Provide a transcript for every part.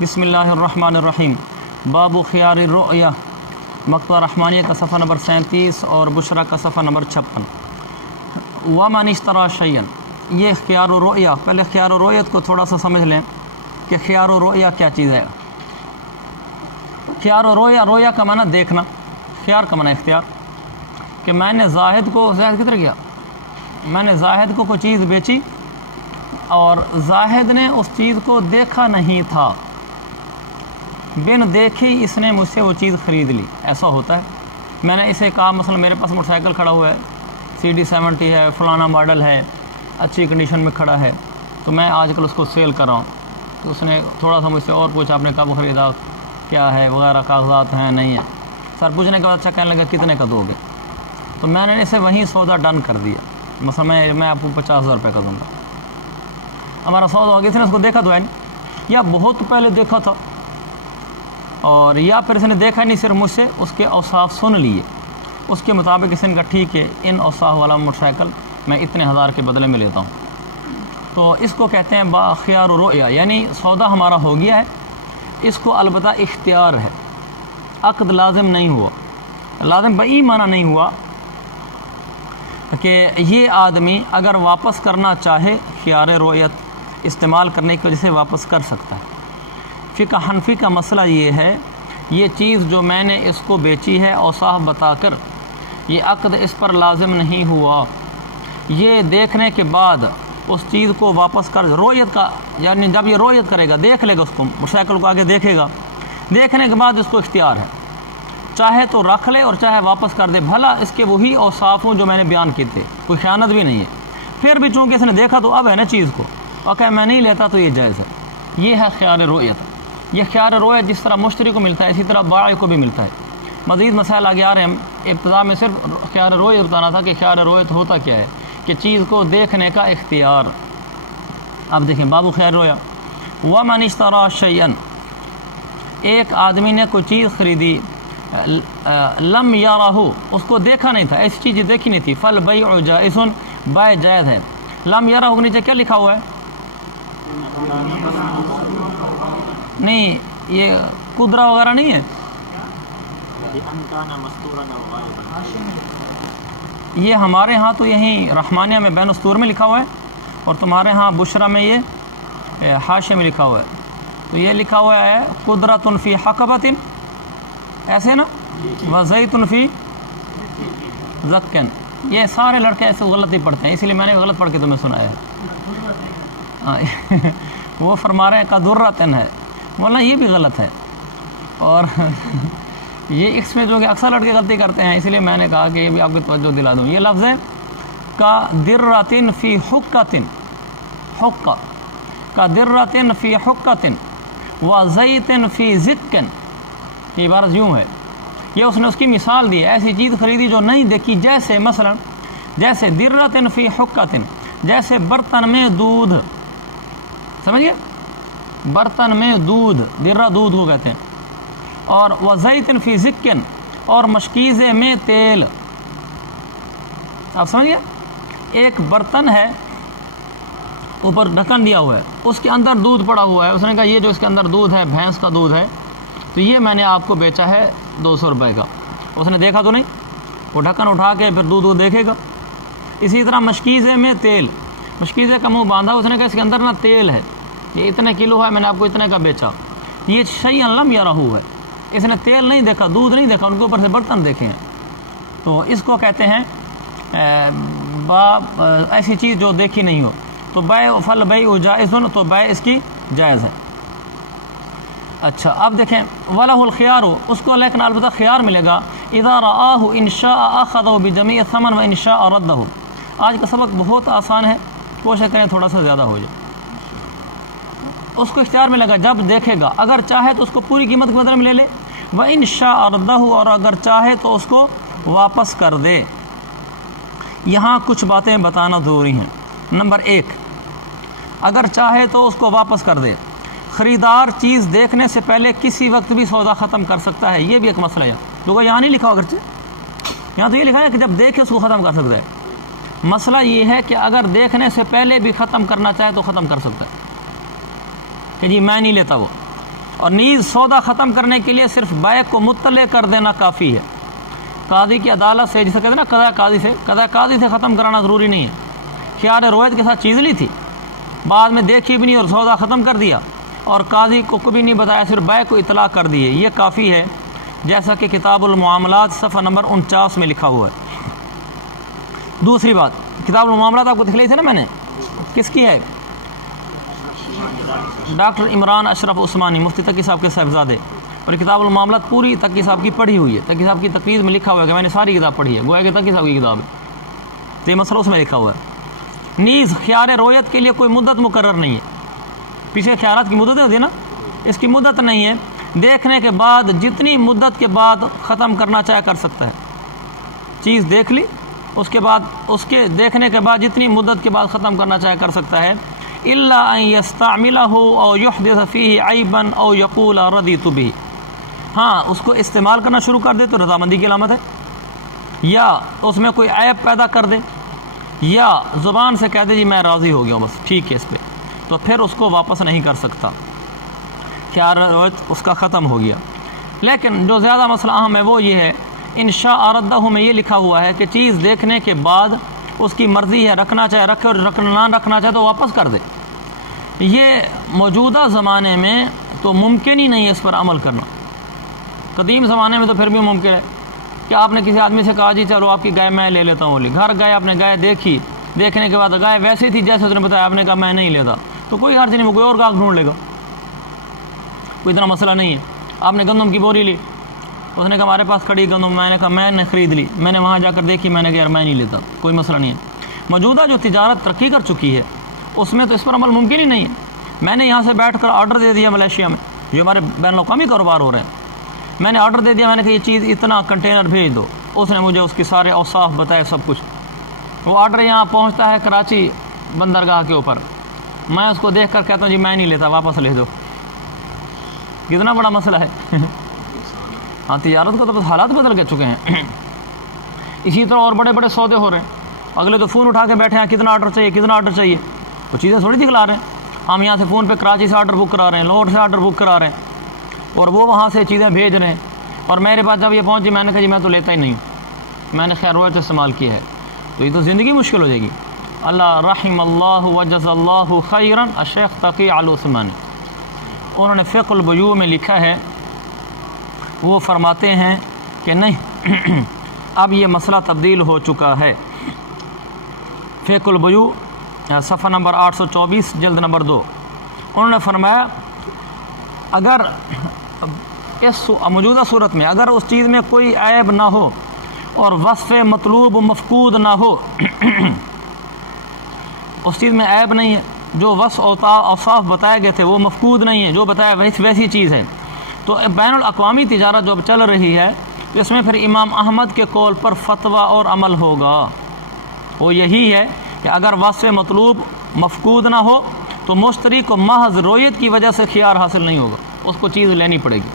بسم اللہ الرحمن الرحیم۔ باب خیار الرؤیا، مکتوبہ رحمانیہ کا صفحہ نمبر 37 اور بشرا کا صفحہ نمبر 56۔ ومن اشترى شیئا، یہ خیار الرؤیا، پہلے خیار الرؤیت کو تھوڑا سا سمجھ لیں کہ خیار الرؤیا کیا چیز ہے۔ خیار الرؤیا، رؤیا کا معنی دیکھنا، خیار کا معنی اختیار، کہ میں نے زاہد کدھر گیا، میں نے زاہد کو کوئی چیز بیچی اور زاہد نے اس چیز کو دیکھا نہیں تھا، بن دیکھی اس نے مجھ سے وہ چیز خرید لی۔ ایسا ہوتا ہے، میں نے اسے کہا مثلا میرے پاس موٹر سائیکل کھڑا ہوا ہے، CD70 ہے، فلانا ماڈل ہے، اچھی کنڈیشن میں کھڑا ہے، تو میں آج کل اس کو سیل کر رہا ہوں۔ تو اس نے تھوڑا سا مجھ سے اور پوچھا، آپ نے کب خریدا، کیا ہے وغیرہ، کاغذات ہیں نہیں ہیں، سر پوچھنے کے بعد اچھا کہنے لگا کتنے کا دو گے، تو میں نے اسے وہیں سودا ڈن کر دیا، مثلا میں آپ کو 50,000 روپے کا دوں گا۔ ہمارا سودا ہو گیا، اس نے اس کو دیکھا تو ہے نہیں، یا بہت پہلے دیکھا تھا، اور یا پھر اس نے دیکھا نہیں، صرف مجھ سے اس کے اوصاف سن لیے، اس کے مطابق اس نے کہا ٹھیک ہے ان اوصاف والا موٹر سائیکل میں اتنے ہزار کے بدلے میں لیتا ہوں۔ تو اس کو کہتے ہیں با خیار الرؤیا، یعنی سودا ہمارا ہو گیا ہے، اس کو البتہ اختیار ہے، عقد لازم نہیں ہوا، لازم بئی معنی نہیں ہوا کہ یہ آدمی اگر واپس کرنا چاہے خیار رؤیت استعمال کرنے کی وجہ سے واپس کر سکتا ہے۔ فقہ حنفی کا مسئلہ یہ ہے، یہ چیز جو میں نے اس کو بیچی ہے اوصاف بتا کر، یہ عقد اس پر لازم نہیں ہوا، یہ دیکھنے کے بعد اس چیز کو واپس کر، رؤیت کا یعنی جب یہ رؤیت کرے گا، دیکھ لے گا، اس کو موٹر سائیکل کو آگے دیکھے گا، دیکھنے کے بعد اس کو اختیار ہے، چاہے تو رکھ لے اور چاہے واپس کر دے، بھلا اس کے وہی اوصاف ہوں جو میں نے بیان کیے تھے، کوئی خیانت بھی نہیں ہے، پھر بھی چونکہ اس نے دیکھا تو اب ہے نا چیز کو، اور کہ میں نہیں لیتا تو یہ جائز ہے۔ یہ ہے خیار رؤیت۔ یہ خیار رؤیت جس طرح مشتری کو ملتا ہے اسی طرح بائع کو بھی ملتا ہے۔ مزید مسائل آگے آ رہے ہیں، ابتدا میں صرف خیار رؤیت بتانا تھا کہ خیار رؤیت ہوتا کیا ہے، کہ چیز کو دیکھنے کا اختیار۔ اب دیکھیں باب خیار رؤیا۔ ومن اشترى شیئا، ایک آدمی نے کوئی چیز خریدی، لم یرہ، اس کو دیکھا نہیں تھا، ایسی چیز دیکھی نہیں تھی، فالبیع جائز، بائع جائز ہے۔ لم یرہ کے نیچے کیا لکھا ہوا ہے؟ نہیں، یہ قدرہ وغیرہ نہیں ہے، یہ ہمارے ہاں تو یہیں رحمانیہ میں بین السطور میں لکھا ہوا ہے، اور تمہارے ہاں بشرا میں یہ حاشیہ میں لکھا ہوا ہے۔ تو یہ لکھا ہوا ہے قدرۃ فی حقبۃ، ایسے نا، وزیت فی زکن، یہ سارے لڑکے ایسے غلط ہی پڑھتے ہیں، اسی لیے میں نے غلط پڑھ کے تمہیں سنایا ہے۔ وہ فرما رہے ہیں قدرۃن ہے، بولنا یہ بھی غلط ہے، اور یہ اس میں جو کہ اکثر لڑکے غلطی کرتے ہیں، اس لیے میں نے کہا کہ یہ بھی آپ کی توجہ دلا دوں۔ یہ لفظ ہے قدرۃ فی حقۃ، حقہ، قدرۃ فی حقۃ وزیت فی زکن، یہ عبارت یوں ہے، یہ اس نے اس کی مثال دی ہے، ایسی چیز خریدی جو نہیں دیکھی، جیسے مثلا جیسے درۃ فی حقۃ، جیسے برتن میں دودھ، سمجھیے، برتن میں دودھ، درہ دودھ کو کہتے ہیں، اور وزیت فی زکن، اور مشکیزے میں تیل۔ آپ سمجھیے، ایک برتن ہے، اوپر ڈھکن دیا ہوا ہے، اس کے اندر دودھ پڑا ہوا ہے، اس نے کہا یہ جو اس کے اندر دودھ ہے بھینس کا دودھ ہے، تو یہ میں نے آپ کو بیچا ہے 200 روپے کا۔ اس نے دیکھا تو نہیں، وہ ڈھکن اٹھا کے پھر دودھ وہ دیکھے گا۔ اسی طرح مشکیزے میں تیل، مشکیزے کا منہ باندھا، اس نے کہا اس کے اندر نا تیل ہے، یہ اتنے کلو ہے، میں نے آپ کو اتنے کا بیچا، یہ شیئا لم یرہ ہے، اس نے تیل نہیں دیکھا، دودھ نہیں دیکھا، ان کے اوپر سے برتن دیکھے ہیں، تو اس کو کہتے ہیں ایسی چیز جو دیکھی نہیں ہو، تو بیع فالبیع جائز، تو بیع اس کی جائز ہے۔ اچھا اب دیکھیں وَلَهُ الْخِيَارُ، اس کو لیکن البتہ خیار ملے گا، اِذَا رَآهُ إِنْ شَاءَ أَخَذَهُ بِجَمِيعِ الثَّمَنِ وَإِنْ شَاءَ رَدَّهُ۔ آج کا سبق بہت آسان ہے، کوشش کریں تھوڑا سا زیادہ ہو جائے۔ اس کو اختیار ملے گا جب دیکھے گا، اگر چاہے تو اس کو پوری قیمت کے بدلے میں لے لے، وَإِنْ شَاءَ رَدَّهُ، اور اگر چاہے تو اس کو واپس کر دے۔ یہاں کچھ باتیں بتانا ضروری ہیں۔ نمبر 1، اگر چاہے تو اس کو واپس کر دے۔ خریدار چیز دیکھنے سے پہلے کسی وقت بھی سودا ختم کر سکتا ہے، یہ بھی ایک مسئلہ ہے، لوگوں یہاں نہیں لکھا اگرچہ، یہاں تو یہ لکھا ہے کہ جب دیکھے اس کو ختم کر سکتا ہے۔ مسئلہ یہ ہے کہ اگر دیکھنے سے پہلے بھی ختم کرنا چاہے تو ختم کر سکتا ہے، کہ جی میں نہیں لیتا وہ، اور نیز سودا ختم کرنے کے لیے صرف بیع کو مطلع کر دینا کافی ہے۔ قاضی کی عدالت سے، جسے کہتے ہیں نا قضاء قاضی سے ختم کرانا ضروری نہیں ہے۔ خیار رویت کے ساتھ چیز لی تھی، بعد میں دیکھی بھی نہیں اور سودا ختم کر دیا، اور قاضی کو کبھی نہیں بتایا، صرف بیع کو اطلاع کر دیے، یہ کافی ہے، جیسا کہ کتاب المعاملات صفحہ نمبر 49 میں لکھا ہوا ہے۔ دوسری بات، کتاب المعاملات آپ کو دکھلائی تھی نا میں نے، کس کی ہے؟ ڈاکٹر عمران اشرف عثمانی، مفتی تقی صاحب کے صاحبزادے، اور کتاب المعاملات پوری تقی صاحب کی پڑھی ہوئی ہے۔ تقی صاحب کی تقریر میں لکھا ہوا ہے کہ میں نے ساری کتاب پڑھی ہے، گویا کہ تقی صاحب کی کتاب ہے، تو یہ مسئلہ اس میں لکھا ہوا ہے۔ نیز خیار رویت کے لیے کوئی مدت مقرر نہیں ہے۔ پیچھے خیالات کی مدت ہوتی ہے نا، اس کی مدت نہیں ہے، دیکھنے کے بعد جتنی مدت کے بعد ختم کرنا چاہے کر سکتا ہے۔ چیز دیکھ لی، اس کے بعد اس کے دیکھنے کے بعد جتنی مدت کے بعد ختم کرنا چاہے کر سکتا ہے۔ الا ان یستعملہ او یحدث فیہ عیبا او یقول رضیت بہ، ہاں اس کو استعمال کرنا شروع کر دے تو رضامندی کی علامت ہے، یا اس میں کوئی عیب پیدا کر دے، یا زبان سے کہہ دے جی میں راضی ہو گیا ہوں بس ٹھیک ہے اس پہ، تو پھر اس کو واپس نہیں کر سکتا، خیار رویت اس کا ختم ہو گیا۔ لیکن جو زیادہ مسئلہ اہم ہے وہ یہ ہے، انشاء ردہ میں یہ لکھا ہوا ہے کہ چیز دیکھنے کے بعد اس کی مرضی ہے، رکھنا چاہے رکھے اور نہ رکھنا چاہے تو واپس کر دے۔ یہ موجودہ زمانے میں تو ممکن ہی نہیں ہے اس پر عمل کرنا، قدیم زمانے میں تو پھر بھی ممکن ہے کہ آپ نے کسی آدمی سے کہا جی چلو آپ کی گائے میں لے لیتا ہوں، گھر گئے، آپ نے گائے دیکھی، دیکھنے کے بعد گائے ویسی تھی جیسے اس نے بتایا، آپ نے کہا میں نہیں لیتا، تو کوئی حرج نہیں، کوئی اور گاہک ڈھونڈ لے گا، کوئی اتنا مسئلہ نہیں ہے۔ آپ نے گندم کی بوری لی، اس نے کہا ہمارے پاس کھڑی گندم، میں نے کہا میں نے خرید لی، میں نے وہاں جا کر دیکھی، میں نے کہا یار میں نہیں لیتا، کوئی مسئلہ نہیں ہے۔ موجودہ جو تجارت ترقی کر چکی ہے اس میں تو اس پر عمل ممکن ہی نہیں ہے۔ میں نے یہاں سے بیٹھ کر آرڈر دے دیا ملیشیا میں، جو ہمارے بین الاقوامی کاروبار ہو رہے ہیں، میں نے آرڈر دے دیا، میں نے کہا یہ چیز اتنا کنٹینر بھیج دو، اس نے مجھے اس کی سارے اوصاف بتائے سب کچھ، وہ آرڈر یہاں پہنچتا ہے کراچی بندرگاہ کے اوپر، میں اس کو دیکھ کر کہتا ہوں جی میں نہیں لیتا، واپس لے دو، کتنا بڑا مسئلہ ہے۔ ہاں تجارت کو تو بس حالات بدل کے چکے ہیں۔ اسی طرح اور بڑے بڑے سودے ہو رہے ہیں، اگلے تو فون اٹھا کے بیٹھے ہیں کتنا آرڈر چاہیے کتنا آرڈر چاہیے، وہ چیزیں تھوڑی دکھلا رہے ہیں، ہم یہاں سے فون پہ کراچی سے آرڈر بک کرا رہے ہیں، لاہور سے آرڈر بک کرا رہے ہیں، اور وہ وہاں سے چیزیں بھیج رہے ہیں، اور میرے پاس جب یہ پہنچی میں نے کہا جی میں تو لیتا ہی نہیں، میں نے خیر رویت استعمال کیا ہے، تو یہ تو زندگی مشکل ہو جائے گی۔ اللہ رحم اللہ وجز اللہ خیرا الشیخ تقی العثمانی، انہوں نے فقہ البیوع میں لکھا ہے، وہ فرماتے ہیں کہ نہیں اب یہ مسئلہ تبدیل ہو چکا ہے۔ فقہ البیوع صفحہ نمبر 824 جلد نمبر 2، انہوں نے فرمایا اگر اس موجودہ صورت میں اگر اس چیز میں کوئی عیب نہ ہو اور وصف مطلوب مفقود نہ ہو، اس چیز میں عیب نہیں ہے، جو وصف اوصاف بتائے گئے تھے وہ مفقود نہیں ہے، جو بتایا ویسی چیز ہے، تو بین الاقوامی تجارت جو اب چل رہی ہے تو اس میں پھر امام احمد کے قول پر فتویٰ اور عمل ہوگا، وہ یہی ہے کہ اگر وصف مطلوب مفقود نہ ہو تو مشتری کو محض رویت کی وجہ سے خیار حاصل نہیں ہوگا، اس کو چیز لینی پڑے گی۔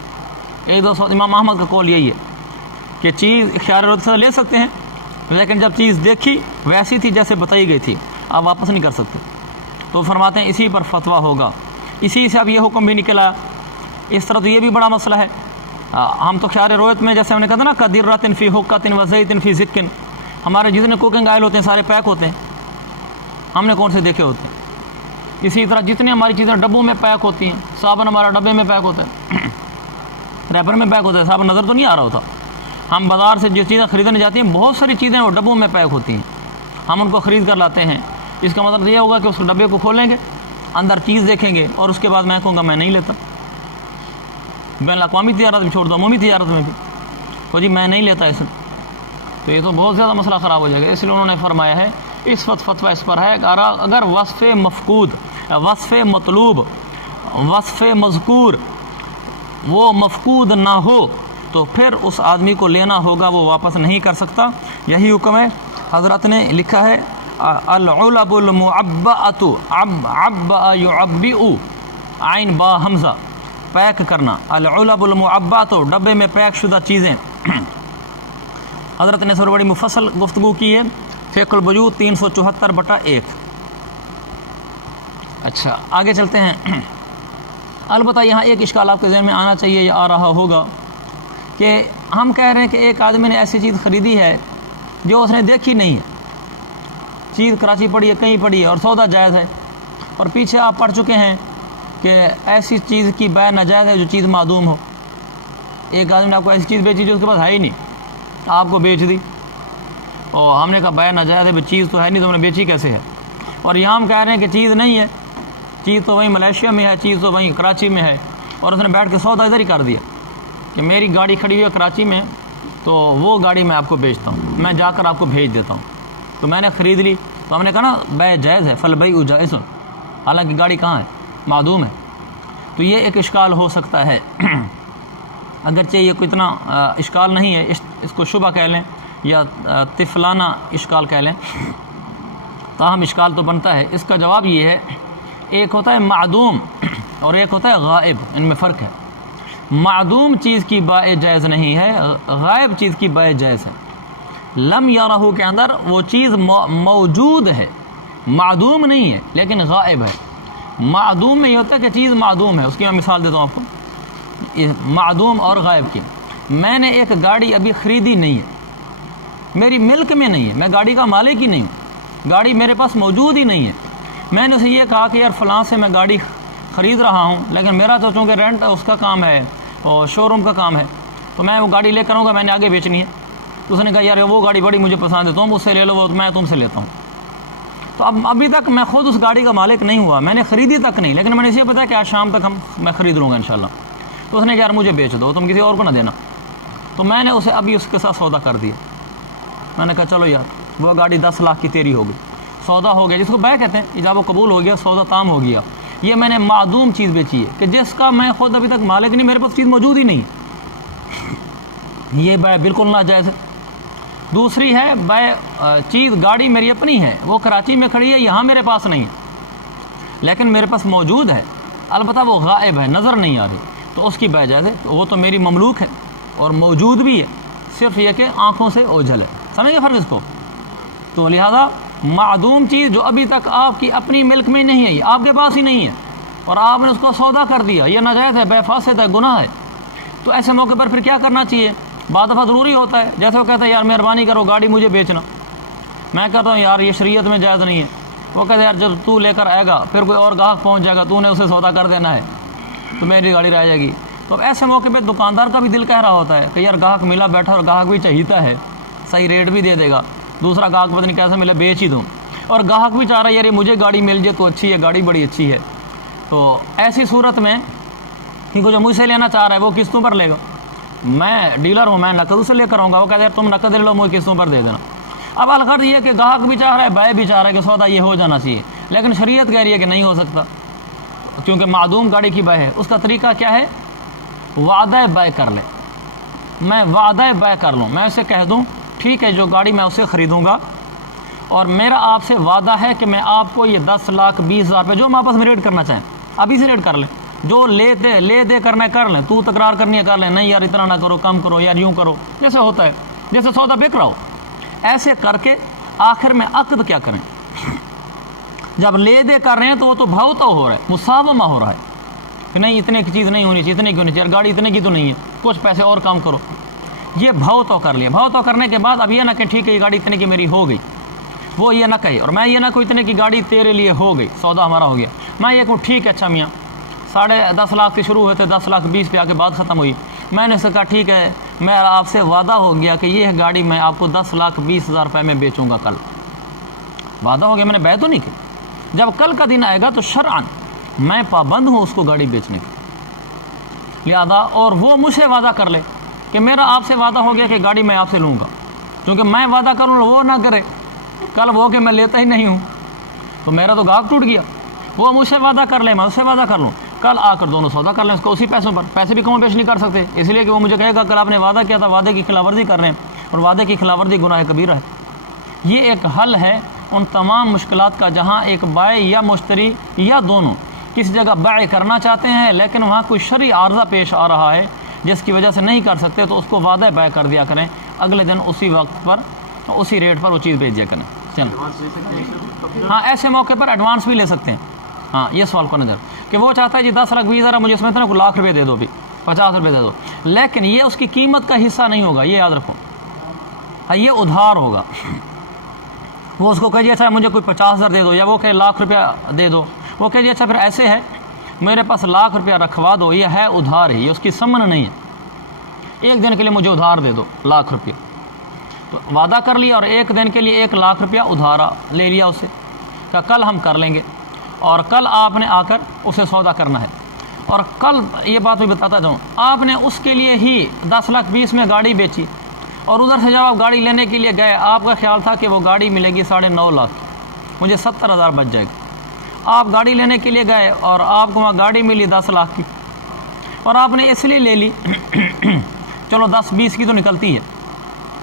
ایک دو امام احمد کا قول یہی ہے کہ چیز خیار رویت سے لے سکتے ہیں، لیکن جب چیز دیکھی ویسی تھی جیسے بتائی گئی تھی آپ واپس نہیں کر سکتے، تو فرماتے ہیں اسی پر فتویٰ ہوگا، اسی سے اب یہ حکم بھی نکل آیا۔ اس طرح تو یہ بھی بڑا مسئلہ ہے، ہم تو خیار رویت میں جیسے ہم نے کہا نا قدرۃ فی حقۃ و زیت فی ذکن، ہمارے جتنے کوکنگ آئل ہوتے ہیں سارے پیک ہوتے ہیں، ہم نے کون سے دیکھے ہوتے ہیں۔ اسی طرح جتنے ہماری چیزیں ڈبوں میں پیک ہوتی ہیں، صابن ہمارا ڈبے میں پیک ہوتا ہے، ریپر میں پیک ہوتا ہے، صابن نظر تو نہیں آ رہا ہوتا۔ ہم بازار سے جس چیزیں خریدنے جاتی ہیں بہت ساری چیزیں وہ ڈبوں میں پیک ہوتی ہیں، ہم ان کو خرید کر لاتے ہیں، اس کا مطلب یہ ہوگا کہ اس ڈبے کو کھولیں گے، اندر چیز دیکھیں گے، اور اس کے بعد میں کہوں گا میں نہیں لیتا۔ بین الاقوامی تجارت بھی چھوڑ دو، عمومی تجارت میں بھی تو جی میں نہیں لیتا اس، تو یہ تو بہت زیادہ مسئلہ خراب ہو جائے گا۔ اس لیے انہوں نے فرمایا ہے اس وقت فتویٰ اس پر ہے کہ اگر وصف مفقود، وصف مطلوب، وصف مذکور وہ مفقود نہ ہو تو پھر اس آدمی کو لینا ہوگا، وہ واپس نہیں کر سکتا، یہی حکم ہے۔ حضرت نے لکھا ہے العلب المعبأۃ عبأ یعبئ عین با حمزہ، پیک کرنا، العلب المعبأۃ ڈبے میں پیک شدہ چیزیں۔ حضرت نے سر بڑی مفصل گفتگو کی ہے، فقہ البیوع 374/1۔ اچھا آگے چلتے ہیں۔ البتہ یہاں ایک اشکال آپ کے ذہن میں آنا چاہیے یا آ رہا ہوگا کہ ہم کہہ رہے ہیں کہ ایک آدمی نے ایسی چیز خریدی ہے جو اس نے دیکھی نہیں ہے، چیز کراچی پڑی ہے، کہیں پڑی ہے اور سودا جائز ہے، اور پیچھے آپ پڑھ چکے ہیں کہ ایسی چیز کی بیع ناجائز ہے جو چیز معدوم ہو۔ ایک آدمی نے آپ کو ایسی چیز بیچی جو اس کے پاس ہے ہی نہیں، آپ کو بیچ دی، اور ہم نے کہا بیع ناجائز ہے، چیز تو ہے نہیں تو ہم نے بیچی کیسے ہے؟ اور یہاں ہم کہہ رہے ہیں کہ چیز نہیں ہے، چیز تو وہیں ملیشیا میں ہے، چیز تو وہیں کراچی میں ہے، اور اس نے بیٹھ کے سودا ادھر ہی کر دیا کہ میری گاڑی کھڑی ہوئی ہے کراچی میں، تو وہ گاڑی میں آپ کو بیچتا ہوں، میں جا کر آپ کو بھیج دیتا ہوں۔ تو میں نے خرید لی، تو ہم نے کہا نا بیع جائز ہے، فالبیع جائز، حالانکہ گاڑی کہاں ہے؟ معدوم ہے۔ تو یہ ایک اشکال ہو سکتا ہے، اگرچہ یہ کوئی اتنا اشکال نہیں ہے، اس کو شبہ کہہ لیں یا طفلانہ اشکال کہہ لیں، تاہم اشکال تو بنتا ہے۔ اس کا جواب یہ ہے، ایک ہوتا ہے معدوم اور ایک ہوتا ہے غائب، ان میں فرق ہے۔ معدوم چیز کی بیع جائز نہیں ہے، غائب چیز کی بیع جائز ہے۔ لم یرہ کے اندر وہ چیز موجود ہے، معدوم نہیں ہے لیکن غائب ہے۔ معدوم میں یہ ہوتا ہے کہ چیز معدوم ہے، اس کی میں مثال دیتا ہوں آپ کو، معدوم اور غائب کی۔ میں نے ایک گاڑی ابھی خریدی نہیں ہے، میری ملک میں نہیں ہے، میں گاڑی کا مالک ہی نہیں ہوں، گاڑی میرے پاس موجود ہی نہیں ہے۔ میں نے اسے یہ کہا کہ یار فلاں سے میں گاڑی خرید رہا ہوں، لیکن میرا تو چونکہ رینٹ اس کا کام ہے اور شو روم کا کام ہے، تو میں وہ گاڑی لے کر آؤں گا، میں نے آگے بیچنی ہے۔ تو اس نے کہا یار وہ گاڑی بڑی مجھے پسند ہے، تم اس سے لے لو، وہ میں تم سے لیتا ہوں۔ تو ابھی تک میں خود اس گاڑی کا مالک نہیں ہوا، میں نے خریدی تک نہیں، لیکن میں نے اسے بتایا کہ آج شام تک میں خرید لوں گا انشاءاللہ۔ تو اس نے کہا یار مجھے بیچ دو، تم کسی اور کو نہ دینا۔ تو میں نے اسے ابھی اس کے ساتھ سودا کر دیا، میں نے کہا چلو یار وہ گاڑی 10 لاکھ کی تیری ہو گئی، سودا ہو گیا، جس کو بیع کہتے ہیں، ایجاب و قبول ہو گیا، سودا تام ہو گیا۔ یہ میں نے معدوم چیز بیچی ہے کہ جس کا میں خود ابھی تک مالک نہیں، میرے پاس چیز موجود ہی نہیں، یہ بیع بالکل ناجائز ہے۔ دوسری ہے بیع چیز گاڑی میری اپنی ہے، وہ کراچی میں کھڑی ہے، یہاں میرے پاس نہیں ہے، لیکن میرے پاس موجود ہے، البتہ وہ غائب ہے، نظر نہیں آ رہی، تو اس کی بیع جائز ہے۔ وہ تو میری مملوک ہے اور موجود بھی ہے، صرف یہ کہ آنکھوں سے اوجھل ہے، سمجھ گئے فرق اس کو؟ تو لہذا معدوم چیز جو ابھی تک آپ کی اپنی ملک میں نہیں ہے، آپ کے پاس ہی نہیں ہے، اور آپ نے اس کو سودا کر دیا، یہ ناجائز ہے، بیع فاسد ہے، گناہ ہے۔ تو ایسے موقع پر پھر کیا کرنا چاہیے؟ بعض دفعہ ضروری ہوتا ہے، جیسے وہ کہتا ہے یار مہربانی کرو گاڑی مجھے بیچنا، میں کہتا ہوں یار یہ شریعت میں جائز نہیں ہے، وہ کہتا ہے یار جب تو لے کر آئے گا پھر کوئی اور گاہک پہنچ جائے گا، تو نے اسے سودا کر دینا ہے، تو میری گاڑی رہ جائے گی۔ تو اب ایسے موقع پہ دکاندار کا بھی دل کہہ رہا ہوتا ہے کہ یار گاہک ملا بیٹھا اور گاہک بھی چاہیتا ہے، صحیح ریٹ بھی دے دے گا، دوسرا گاہک پتہ نہیں کیسے ملے، بیچ ہی دوں، اور گاہک بھی چاہ رہا ہے یار مجھے گاڑی مل جائے تو اچھی ہے، گاڑی بڑی اچھی ہے۔ تو ایسی صورت میں کیونکہ جو مجھ سے لینا چاہ رہا ہے وہ قسطوں پر لے گا، میں ڈیلر ہوں، میں نقد سے لے کر آؤں گا، وہ کہتا ہے تم نقد لے لو، مجھے قسطوں پر دے دینا۔ اب الغرض یہ کہ گاہک بھی چاہ رہا ہے، بیع بھی چاہ رہا ہے کہ سودا یہ ہو جانا چاہیے، لیکن شریعت کہہ رہی ہے کہ نہیں ہو سکتا، کیونکہ معدوم گاڑی کی بیع ہے۔ اس کا طریقہ کیا ہے؟ وعدہ بیع کر لے، میں وعدہ بیع کر لوں، میں اسے کہہ دوں ٹھیک ہے جو گاڑی میں اسے خریدوں گا، اور میرا آپ سے وعدہ ہے کہ میں آپ کو یہ 10 لاکھ 20 ہزار روپے جو ہم آپس میں ریٹ کرنا چاہیں ابھی سے ریٹ کر لیں، جو لے دے کرنا ہے کر لیں، تو تکرار کرنی ہے کر لیں، نہیں یار اتنا نہ کرو، کم کرو، یار یوں کرو، جیسے ہوتا ہے، جیسے سودا بک رہا ہو، ایسے کر کے آخر میں عقد کیا کریں؟ جب لے دے کر رہے ہیں تو وہ تو بھاؤ تو ہو رہا ہے، مساومہ ہو رہا ہے کہ نہیں اتنے کی چیز نہیں ہونی چاہیے، اتنے کی ہونی چاہیے، گاڑی اتنے کی تو نہیں ہے، کچھ پیسے اور کم کرو، یہ بھاؤ تو کر لیا۔ بھاؤ تو کرنے کے بعد اب یہ نہ کہ ٹھیک ہے یہ گاڑی اتنے کی میری ہو گئی، وہ یہ نہ کہے، اور میں یہ نہ کوئی اتنے کی گاڑی تیرے لیے ہو گئی، سودا ہمارا ہو گیا، میں یہ کہوں ٹھیک ہے اچھا میاں 10.5 لاکھ سے شروع ہوئے تھے، 10 لاکھ 20 پہ آ کے بات ختم ہوئی، میں نے اسے کہا ٹھیک ہے میں آپ سے وعدہ ہو گیا کہ یہ گاڑی میں آپ کو 10 لاکھ 20 ہزار روپے میں بیچوں گا، کل وعدہ ہو گیا، میں نے بیع تو نہیں کی۔ جب کل کا دن آئے گا تو شرعاً میں پابند ہوں اس کو گاڑی بیچنے کی، لہذا اور وہ مجھ سے وعدہ کر لے کہ میرا آپ سے وعدہ ہو گیا کہ گاڑی میں آپ سے لوں گا، کیونکہ میں وعدہ کروں وہ نہ کرے کل وہ کہ میں لیتا ہی نہیں ہوں، تو میرا تو گاہک ٹوٹ گیا۔ وہ مجھ سے وعدہ کر لے، میں اس سے وعدہ کر لوں، کل آ کر دونوں سودا کر لیں اس کو اسی پیسوں پر، پیسے بھی کم و بیش نہیں کر سکتے، اس لیے کہ وہ مجھے کہے گا کل آپ نے وعدہ کیا تھا، وعدے کی خلاف ورزی کر رہے ہیں، اور وعدے کی خلاف ورزی گناہ کبیرہ ہے۔ یہ ایک حل ہے ان تمام مشکلات کا جہاں ایک بائع یا مشتری یا دونوں کسی جگہ بیع کرنا چاہتے ہیں لیکن وہاں کوئی شرعی عارضہ پیش آ رہا ہے جس کی وجہ سے نہیں کر سکتے، تو اس کو وعدہ بیع کر دیا کریں، اگلے دن اسی وقت پر اسی ریٹ پر وہ چیز بھیج دیا کریں۔ چلیں، ہاں ایسے موقع پر ایڈوانس بھی لے سکتے ہیں، ہاں یہ سوال کو نظر کہ وہ چاہتا ہے جی 10 لاکھ 20,000 مجھے اس میں اتنا لاکھ روپے دے دو، بھی 50 روپے دے دو، لیکن یہ اس کی قیمت کا حصہ نہیں ہوگا، یہ یاد رکھو، یہ ادھار ہوگا۔ وہ اس کو کہے جی اچھا مجھے کوئی 50,000 دے دو، یا وہ کہے لاکھ روپیہ دے دو، وہ کہے جی اچھا پھر ایسے ہے میرے پاس لاکھ روپیہ رکھوا دو، یہ ہے ادھار ہی، یہ اس کی ثمن نہیں ہے، ایک دن کے لیے مجھے ادھار دے دو لاکھ روپیہ، تو وعدہ کر لیا اور ایک دن کے لیے 1 لاکھ روپیہ ادھارا لے لیا اسے، کہ کل ہم کر لیں گے، اور کل آپ نے آ کر اسے سودا کرنا ہے، اور کل یہ بات میں بتاتا جاؤں، آپ نے اس کے لیے ہی 10 لاکھ 20 میں گاڑی بیچی، اور ادھر سے جب آپ گاڑی لینے کے لیے گئے آپ کا خیال تھا کہ وہ گاڑی ملے گی 9.5 لاکھ، مجھے 70,000 بچ جائے گا، آپ گاڑی لینے کے لیے گئے اور آپ کو وہاں گاڑی ملی 10 لاکھ کی، اور آپ نے اس لیے لے لی چلو 10-20 کی تو نکلتی ہے،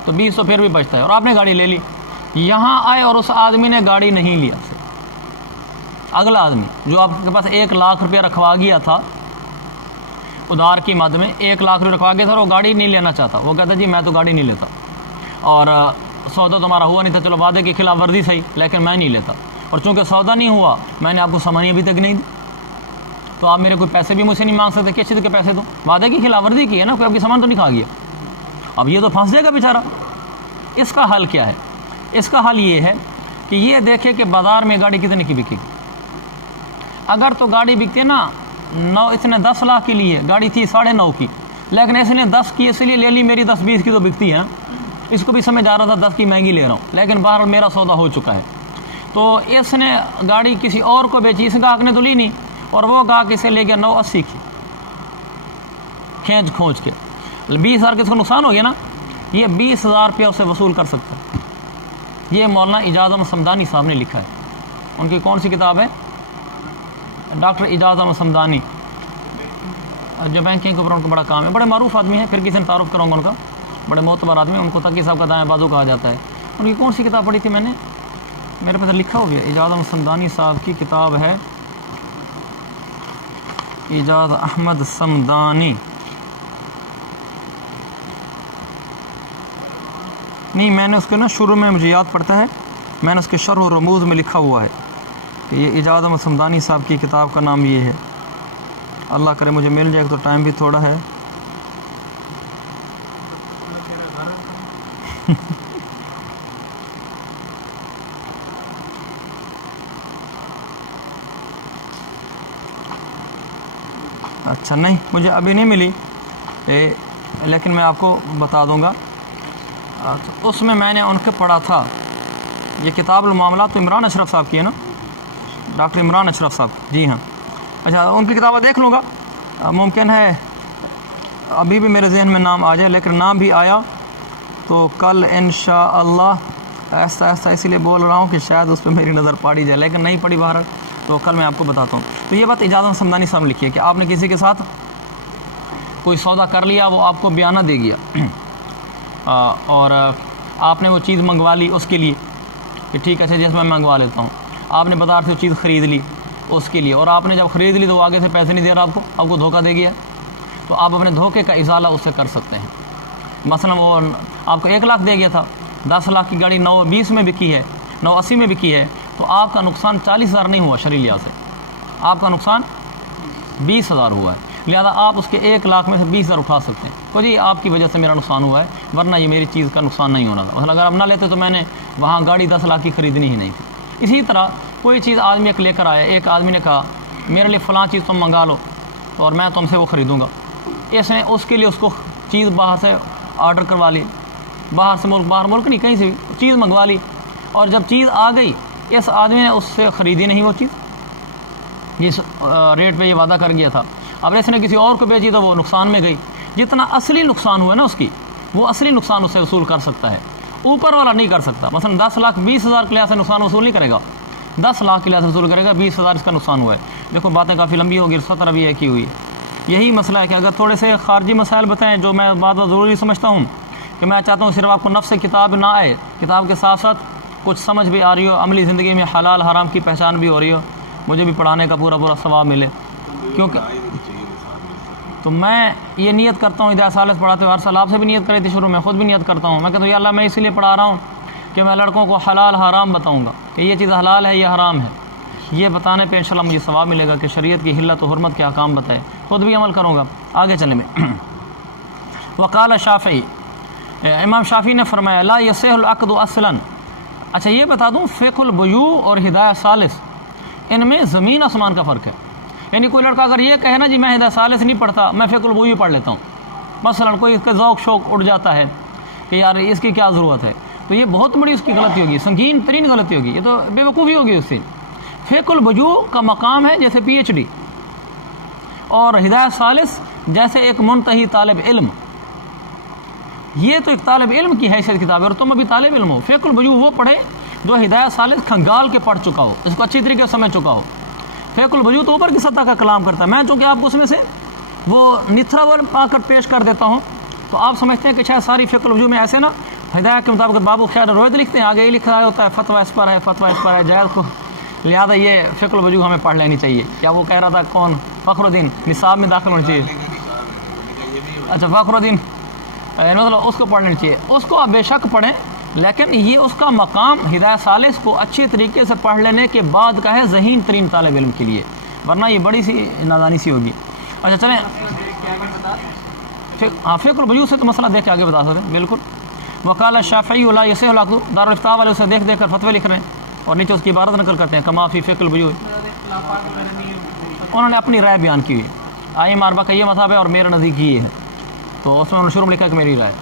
تو 20 تو پھر بھی بچتا ہے، اور آپ نے گاڑی لے لی، یہاں آئے اور اس آدمی نے گاڑی نہیں لیا، اگلا آدمی جو آپ کے پاس 1 لاکھ روپیہ رکھوا گیا تھا ادھار کی مد میں، 1 لاکھ روپیہ رکھوا گیا تھا، اور وہ گاڑی نہیں لینا چاہتا، وہ کہتا جی میں تو گاڑی نہیں لیتا، اور سودا تمہارا ہوا نہیں تھا، چلو وعدے کی خلاف ورزی صحیح، لیکن میں نہیں لیتا، اور چونکہ سودا نہیں ہوا میں نے آپ کو سامان ابھی تک نہیں دی، تو آپ میرے کوئی پیسے بھی مجھ سے نہیں مانگ سکتے، کس چیز کے پیسے دو، وعدے کی خلاف ورزی کی ہے نا، کوئی آپ کی سامان تو نہیں کھا گیا، اب یہ تو پھنس جائے گا بیچارہ۔ اس کا حل کیا ہے؟ اس کا حل یہ ہے کہ یہ دیکھے کہ بازار میں گاڑی کتنے کی بکے گی، اگر تو گاڑی بکتی ہے نا اس نے 10 لاکھ کے لیے، گاڑی تھی 9.5 کی، لیکن اس نے 10 کی اس لیے لے لی، میری 10-20 کی تو بکتی ہے نا، اس کو بھی سمجھ آ رہا تھا 10 کی مہنگی لے رہا ہوں، لیکن باہر میرا سودا ہو چکا ہے، تو اس نے گاڑی کسی اور کو بیچی، اس گاہک نے تو لی نہیں، اور وہ گاہک اسے لے گیا 9.80 کی، کھینچ کھونچ کے 20,000 کے اس کو نقصان ہو گیا نا، یہ 20,000 روپیہ اسے وصول کر سکتا ہے۔ یہ مولانا اعجاز احمد صمدانی صاحب نے لکھا ہے، ان کی کون سی کتاب ہے؟ ڈاکٹر اعجاز احمد صمدانی، جو بینکنگ کے اوپر ان کو بڑا کام ہے، بڑے معروف آدمی ہیں، پھر کسی نے تعارف کراؤں گا ان کا، بڑے معتبر آدمی، ان کو تقی صاحب کا دائیں بازو کہا جاتا ہے۔ ان کی کون سی کتاب پڑھی تھی میں نے، میرے پاس لکھا ہو گیا، اعجاز احمد صمدانی صاحب کی کتاب ہے اعجاز احمد صمدانی، نہیں میں نے اس کے نا شروع میں مجھے یاد پڑتا ہے، میں نے اس کے شرح و رموز میں لکھا ہوا ہے کہ یہ اعجاز احمد صمدانی صاحب کی کتاب کا نام یہ ہے، اللہ کرے مجھے مل جائے تو ٹائم بھی تھوڑا ہے۔ اچھا نہیں مجھے ابھی نہیں ملی، لیکن میں آپ کو بتا دوں گا، اس میں نے ان کے پڑھا تھا، یہ کتاب المعاملات تو عمران اشرف صاحب کی ہے نا، ڈاکٹر عمران اشرف صاحب، جی ہاں، اچھا ان کی کتابیں دیکھ لوں گا، ممکن ہے ابھی بھی میرے ذہن میں نام آ جائے، لیکن نام بھی آیا تو کل انشاءاللہ آہستہ آہستہ اسی لیے بول رہا ہوں کہ شاید اس پہ میری نظر پڑی جائے، لیکن نہیں پڑی باہر تو کل میں آپ کو بتاتا ہوں۔ تو یہ بات اعجاز احمد صمدانی صاحب نے لکھی ہے کہ آپ نے کسی کے ساتھ کوئی سودا کر لیا، وہ آپ کو بیانہ دے گیا، اور آپ نے وہ چیز منگوا لی اس کے لیے کہ ٹھیک ہے جیسے میں منگوا لیتا ہوں، آپ نے بازار سے وہ چیز خرید لی اس کے لیے، اور آپ نے جب خرید لی تو وہ آگے سے پیسے نہیں دے رہا آپ کو دھوکہ دے گیا، تو آپ اپنے دھوکے کا ازالہ اس سے کر سکتے ہیں۔ مثلا وہ آپ کو 1 لاکھ دے گیا تھا، 10 لاکھ کی گاڑی 9.20 میں بکی ہے، 9.80 میں بکی ہے، تو آپ کا نقصان 40,000 نہیں ہوا شرعی لحاظ سے، آپ کا نقصان 20,000 ہوا ہے، لہذا آپ اس کے 1 لاکھ میں سے 20,000 اٹھا سکتے ہیں، تو جی آپ کی وجہ سے میرا نقصان ہوا ہے، ورنہ یہ میری چیز کا نقصان نہیں ہونا تھا، مثلا اگر آپ نہ لیتے تو میں نے وہاں گاڑی 10 لاکھ کی خریدنی ہی نہیں تھی۔ اسی طرح کوئی چیز آدمی ایک لے کر آیا، ایک آدمی نے کہا میرے لیے فلاں چیز تم منگا لو اور میں تم سے وہ خریدوں گا، اس نے اس کے لیے اس کو چیز باہر سے آرڈر کروا لی، باہر ملک نہیں کہیں سے بھی چیز منگوا لی، اور جب چیز آ گئی اس آدمی نے اس سے خریدی نہیں وہ چیز جس ریٹ پہ یہ وعدہ کر گیا تھا، اب اس نے کسی اور کو بیچی تو وہ نقصان میں گئی، جتنا اصلی نقصان ہوا نا اس کی، وہ اصلی نقصان اس سے وصول کر سکتا ہے، اوپر والا نہیں کر سکتا۔ مثلا 10,20,000 کے لحاظ سے نقصان وصول نہیں کرے گا، 10 لاکھ کے لحاظ سے وصول کرے گا، 20,000 اس کا نقصان ہوا ہے۔ دیکھو باتیں کافی لمبی ہوگی، سطر ابھی ایک ہی ہوئی ہے۔ یہی مسئلہ ہے کہ اگر تھوڑے سے خارجی مسائل بتائیں جو میں بات ضروری سمجھتا ہوں، کہ میں چاہتا ہوں صرف آپ کو نفس کتاب نہ آئے، کتاب کے ساتھ ساتھ کچھ سمجھ بھی آ رہی ہو، عملی زندگی میں حلال حرام کی پہچان بھی ہو رہی ہو، مجھے بھی پڑھانے کا پورا ثواب ملے، کیونکہ تو میں یہ نیت کرتا ہوں، ہدایت ثالث پڑھاتے ہوئے ہر سال آپ سے بھی نیت کری تھی شروع میں، خود بھی نیت کرتا ہوں، میں کہتا ہوں یا اللہ میں اسی لیے پڑھا رہا ہوں کہ میں لڑکوں کو حلال حرام بتاؤں گا کہ یہ چیز حلال ہے یہ حرام ہے، یہ بتانے پہ انشاءاللہ مجھے ثواب ملے گا کہ شریعت کی حلت و حرمت کے احکام بتائے، خود بھی عمل کروں گا۔ آگے چلیں میں وقال شافعی، امام شافعی نے فرمایا لا یصح العقد اصلا۔ اچھا یہ بتا دوں، فقہ البیوع اور ہدایہ ثالث ان میں زمین آسمان کا فرق ہے۔ یعنی کوئی لڑکا اگر یہ کہے نا جی میں ہدایہ ثالث نہیں پڑھتا، میں فقہ البیوع پڑھ لیتا ہوں، مثلا کوئی اس کا ذوق شوق اٹھ جاتا ہے کہ یار اس کی کیا ضرورت ہے، تو یہ بہت بڑی اس کی غلطی ہوگی، سنگین ترین غلطی ہوگی، یہ تو بے وقوفی ہوگی اس سے۔ فقہ البیوع کا مقام ہے جیسے پی ایچ ڈی، اور ہدایہ ثالث جیسے ایک منتہی طالب علم۔ یہ تو ایک طالب علم کی حیثیت کتاب ہے، اور تم ابھی طالب علم ہو۔ فقہ البیوع وہ پڑھے جو ہدایہ ثالث کھنگال کے پڑھ چکا ہو، اس کو اچھی طریقے سے سمجھ چکا ہو۔ فقہ البیوع تو اوپر کی سطح کا کلام کرتا ہے، میں چونکہ آپ کو اس میں سے وہ نتھرا ور پا کر پیش کر دیتا ہوں، تو آپ سمجھتے ہیں کہ شاید ساری فقہ البیوع میں ایسے نا ہدایت کے مطابق بابو خیر روایت لکھتے ہیں، آگے یہ لکھا ہوتا ہے فتویٰ اس پر ہے، فتویٰ اس پر ہے جائز کو، لہٰذا یہ فقہ البیوع ہمیں پڑھ لینی چاہیے۔ کیا وہ کہہ رہا تھا کون؟ فخر الدین، نصاب میں داخل ہونا چاہیے۔ اچھا فخر الدین، مطلب اس کو پڑھ لینی چاہیے، اس کو آپ بے شک پڑھیں، لیکن یہ اس کا مقام ہدایہ ثالث کو اچھی طریقے سے پڑھ لینے کے بعد کا ہے ذہین ترین طالب علم کے لیے، ورنہ یہ بڑی سی نادانی سی ہوگی۔ اچھا چلیں، ہاں فقہ البیوع سے تو مسئلہ دیکھ کے آگے بتا سکتے ہیں، بالکل۔ وقال الشافعی لا یصح العقد، دارالفتاء والے اسے دیکھ دیکھ کر فتوے لکھ رہے ہیں اور نیچے اس کی عبارت نقل کرتے ہیں کما فی فقہ البیوع، انہوں نے اپنی رائے بیان کی ہے، آئمہ اربعہ کا یہ مذہب ہے اور میرا نزدیک یہ ہے، تو اس میں انہوں نے شروع میں لکھا کہ میری رائے۔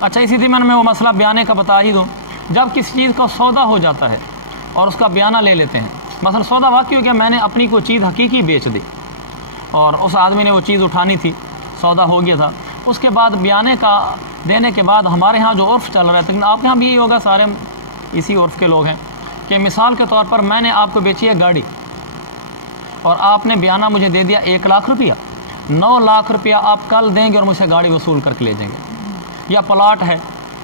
اچھا اسی ضمن میں وہ مسئلہ بیانے کا بتا ہی دوں، جب کسی چیز کا سودا ہو جاتا ہے اور اس کا بیانہ لے لیتے ہیں، مثلا سودا واقعی ہو گیا، میں نے اپنی کوئی چیز حقیقی بیچ دی اور اس آدمی نے وہ چیز اٹھانی تھی، سودا ہو گیا تھا، اس کے بعد بیانے کا دینے کے بعد ہمارے ہاں جو عرف چل رہا ہے، لیکن آپ کے ہاں بھی یہی ہوگا، سارے اسی عرف کے لوگ ہیں، کہ مثال کے طور پر میں نے آپ کو بیچی ہے گاڑی اور آپ نے بیانہ مجھے دے دیا 1 لاکھ روپیہ، 9 لاکھ روپیہ آپ کل دیں گے اور مجھ سے گاڑی وصول کر کے لے جائیں گے۔ یا پلاٹ ہے،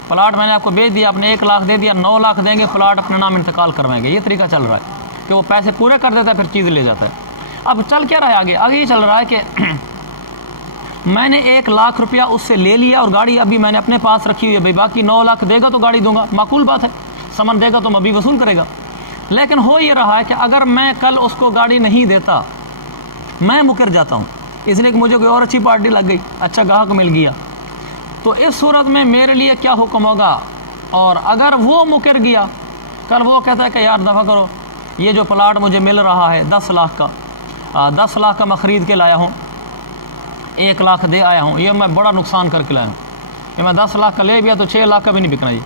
پلاٹ میں نے آپ کو بیچ دیا، آپ نے 1 لاکھ دے دیا، 9 لاکھ دیں گے، پلاٹ اپنے نام انتقال کروائیں گے۔ یہ طریقہ چل رہا ہے کہ وہ پیسے پورے کر دیتا ہے پھر چیز لے جاتا ہے۔ اب چل کیا رہا ہے آگے؟ آگے یہ چل رہا ہے کہ میں نے 1 لاکھ روپیہ اس سے لے لیا اور گاڑی ابھی میں نے اپنے پاس رکھی ہوئی ہے، بھائی باقی 9 لاکھ دے گا تو گاڑی دوں گا، معقول بات ہے، سمن دے گا تو ابھی وصول کرے گا۔ لیکن ہو یہ رہا ہے کہ اگر میں کل اس کو گاڑی نہیں دیتا، میں مکر جاتا ہوں، اس لیے کہ مجھے کوئی اور اچھی پارٹی لگ گئی، اچھا گاہک مل گیا، تو اس صورت میں میرے لیے کیا حکم ہوگا؟ اور اگر وہ مکر گیا، کل وہ کہتا ہے کہ یار دفع کرو، یہ جو پلاٹ مجھے مل رہا ہے 10 لاکھ کا، 10 لاکھ کا میں خرید کے لایا ہوں، 1 لاکھ دے آیا ہوں، یہ میں بڑا نقصان کر کے لایا ہوں، کہ میں 10 لاکھ کا لے گیا تو 6 لاکھ کا بھی نہیں بکنا، جی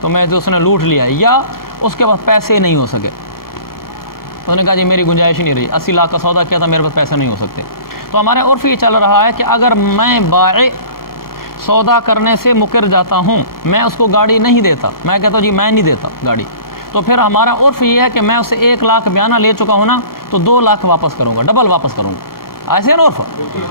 تو میں جو اس نے لوٹ لیا، یا اس کے پاس پیسے نہیں ہو سکے، تو انہوں نے کہا جی میری گنجائش ہی نہیں رہی، 80 لاکھ کا سودا کیا تھا، میرے پاس پیسے نہیں ہو سکتے۔ تو ہمارے عرف یہ چل رہا ہے کہ اگر میں بائع سودا کرنے سے مکر جاتا ہوں، میں اس کو گاڑی نہیں دیتا، میں کہتا ہوں جی میں نہیں دیتا گاڑی، تو پھر ہمارا عرف یہ ہے کہ میں اسے 1 لاکھ بیانہ لے چکا ہوں نا، تو 2 لاکھ واپس کروں گا، ڈبل واپس کروں گا، ایسے ہے نا عرف؟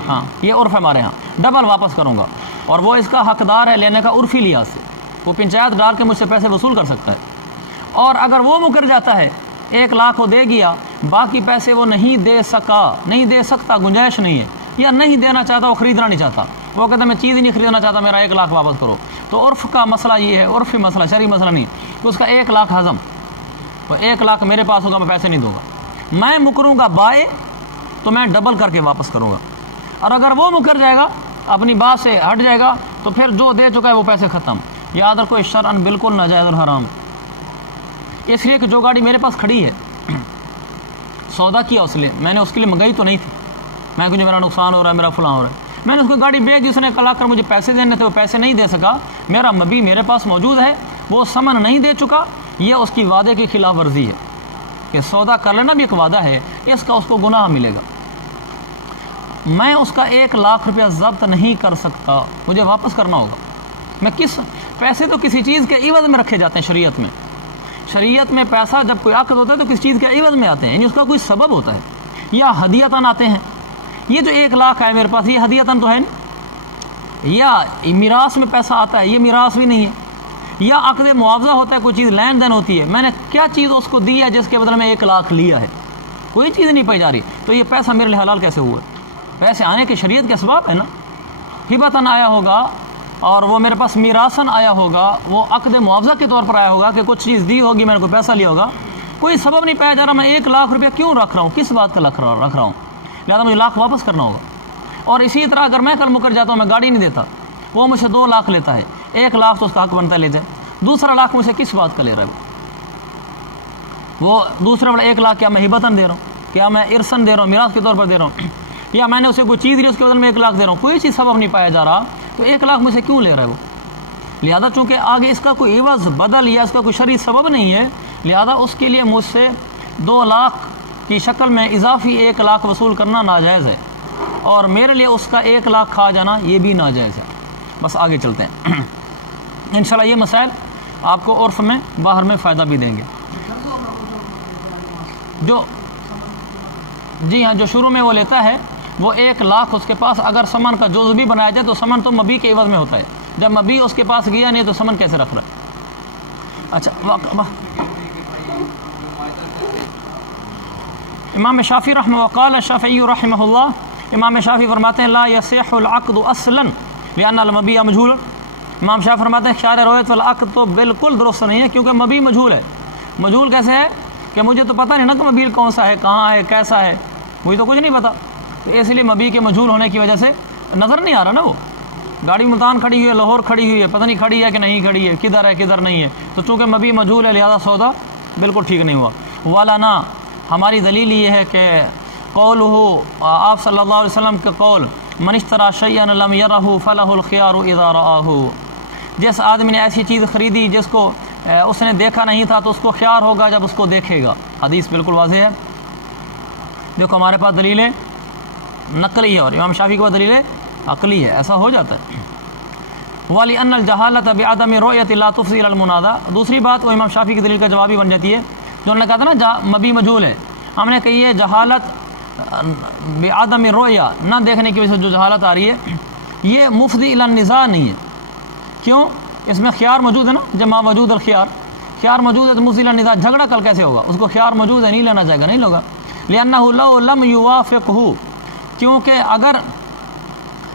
ہاں یہ عرف ہے ہمارے ہاں، ڈبل واپس کروں گا، اور وہ اس کا حقدار ہے لینے کا عرفی لحاظ سے، وہ پنچایت ڈال کے مجھ سے پیسے وصول کر سکتا ہے۔ اور اگر وہ مکر جاتا ہے، 1 لاکھ وہ دے گیا، باقی پیسے وہ نہیں دے سکتا، گنجائش نہیں ہے، یا نہیں دینا چاہتا، وہ خریدنا نہیں چاہتا، وہ کہتا ہے میں چیز ہی نہیں خریدنا چاہتا، میرا 1 لاکھ واپس کرو، تو عرف کا مسئلہ یہ ہے، عرفی مسئلہ، شرعی مسئلہ نہیں، کہ اس کا 1 لاکھ ہضم، وہ 1 لاکھ میرے پاس ہوگا، میں پیسے نہیں دوں گا، میں مکروں گا بائع تو میں ڈبل کر کے واپس کروں گا، اور اگر وہ مکر جائے گا، اپنی بات سے ہٹ جائے گا، تو پھر جو دے چکا ہے وہ پیسے ختم۔ یاد رکھو اس شرعن بالکل ناجائز اور حرام، اس لیے کہ جو گاڑی میرے پاس کھڑی ہے، سودا کیا اس لیے، میں نے اس کے لیے منگائی تو نہیں تھی، میں کچھ میرا نقصان ہو رہا ہے، میرا فلاں ہو رہا ہے، میں نے اس کو گاڑی بیچ، جس نے کل آ کر مجھے پیسے دینے تھے وہ پیسے نہیں دے سکا، میرا مبی میرے پاس موجود ہے، وہ سمن نہیں دے چکا، یہ اس کی وعدے کی خلاف ورزی ہے، کہ سودا کر لینا بھی ایک وعدہ ہے، اس کا اس کو گناہ ملے گا۔ میں اس کا 1 لاکھ روپیہ ضبط نہیں کر سکتا، مجھے واپس کرنا ہوگا۔ میں پیسے تو کسی چیز کے عوض میں رکھے جاتے ہیں شریعت میں پیسہ جب کوئی عقد ہوتا ہے تو کسی چیز کے عوض میں آتے ہیں، یعنی اس کا کوئی سبب ہوتا ہے، یا ہدیتاً آتے ہیں، یہ جو 1 لاکھ ہے میرے پاس، یہ ہدیتاً تو ہے نہیں، یا میراث میں پیسہ آتا ہے، یہ میراث بھی نہیں ہے، یا عقد معاوضہ ہوتا ہے، کوئی چیز لین دین ہوتی ہے، میں نے کیا چیز اس کو دی ہے جس کے بدلے میں 1 لاکھ لیا ہے، کوئی چیز نہیں پائی جا رہی، تو یہ پیسہ میرے لیے حلال کیسے ہوا ہے؟ پیسے آنے کے شریعت کے اسباب ہے نا، ہبتاً آیا ہوگا اور وہ میرے پاس میراثاً آیا ہوگا، وہ عقد معاوضہ کے طور پر آیا ہوگا کہ کچھ چیز دی ہوگی، میں نے کوئی پیسہ لیا ہوگا، کوئی سبب نہیں پایا جا رہا، میں 1 لاکھ روپیہ کیوں رکھ رہا ہوں، کس بات کا رکھ رہا ہوں، لہٰذا مجھے لاکھ واپس کرنا ہوگا۔ اور اسی طرح اگر میں کل مکر جاتا ہوں، میں گاڑی نہیں دیتا، وہ مجھ سے 2 لاکھ لیتا ہے، 1 لاکھ تو اس کا حق بنتا ہے لے جائے، دوسرا لاکھ مجھ سے کس بات کا لے رہا ہے وہ دوسرا والا 1 لاکھ کیا میں ہبتاً دے رہا ہوں، کیا میں ارثاً دے رہا ہوں، میراث کے طور پر دے رہا ہوں، یا میں نے اسے کوئی چیز لی اس کے بدلے میں 1 لاکھ دے رہا ہوں، کوئی چیز سبب نہیں پایا جا رہا، تو 1 لاکھ مجھ سے کیوں لے رہا ہے وہ؟ لہذا چونکہ آگے اس کا کوئی عوض بدل یا اس کا کوئی شرعی سبب نہیں ہے، لہذا اس کے لیے مجھ سے 2 لاکھ کی شکل میں اضافی 1 لاکھ وصول کرنا ناجائز ہے، اور میرے لیے اس کا 1 لاکھ کھا جانا یہ بھی ناجائز ہے۔ بس آگے چلتے ہیں انشاءاللہ یہ مسائل آپ کو عرف میں باہر میں فائدہ بھی دیں گے۔ جو جی ہاں جو شروع میں وہ لیتا ہے وہ 1 لاکھ اس کے پاس اگر سمن کا جز بھی بنایا جائے تو سمن تو مبی کے عوض میں ہوتا ہے، جب مبی اس کے پاس گیا نہیں تو سمن کیسے رکھ رہا ہے؟ اچھا امام شافعی رحمہ وقال الشافعی رحمہ اللہ، امام شافعی فرماتے ہیں لا یصح العقد اصلا لان المبی مجهول، امام شافعی فرماتے ہیں خیار رویت والعقد تو بالکل درست نہیں ہے کیونکہ مبی مجهول ہے۔ مجهول کیسے ہے کہ مجھے تو پتہ نہیں نا کہ مبی کون سا ہے، کہاں ہے، کیسا ہے، مجھے تو کچھ نہیں پتہ، تو اس لیے مبی کے مجهول ہونے کی وجہ سے نظر نہیں آ رہا نا، وہ گاڑی ملتان کھڑی ہوئی ہے، لاہور کھڑی ہوئی ہے، پتہ نہیں کھڑی ہے کہ نہیں کھڑی ہے، کدھر ہے کدھر نہیں ہے، تو چونکہ مبی مجهول ہے لہذا سودا بالکل ٹھیک نہیں ہوا۔ والانا ہماری دلیل یہ ہے کہ قولہ آپ صلی اللہ علیہ وسلم کے قول من اشترى شیئا لم یرہ فلہ الخیار اذا رآہ، جس آدمی نے ایسی چیز خریدی جس کو اس نے دیکھا نہیں تھا تو اس کو خیار ہوگا جب اس کو دیکھے گا، حدیث بالکل واضح ہے۔ دیکھو ہمارے پاس دلیل نقلی ہے اور امام شافعی کے پاس دلیل عقلی ہے، ایسا ہو جاتا ہے۔ وَلِأَنَّ الْجَهَالَةَ بِعَدَمِ رُؤْيَةِ لَا تُفْضِي إِلَى الْمُنَادَى، دوسری بات وہ امام شافعی کی دلیل کا جواب ہی بن جاتی ہے، جو انہوں نے کہا تھا نا مبی مجهول ہے، ہم نے کہی ہے جہالت بعدم رؤیا نہ دیکھنے کی وجہ سے جو جہالت آ رہی ہے یہ مفضی الی النزاع نہیں ہے، کیوں؟ اس میں خیار موجود ہے نا، جب ما وجود الخیار، خیار موجود ہے تو مفضی الی النزاع، جھگڑا کل کیسے ہوگا؟ اس کو خیار موجود ہے نہیں لینا چاہے گا، نہیں لوگا، لأنه لو لم يوافقه، کیونکہ اگر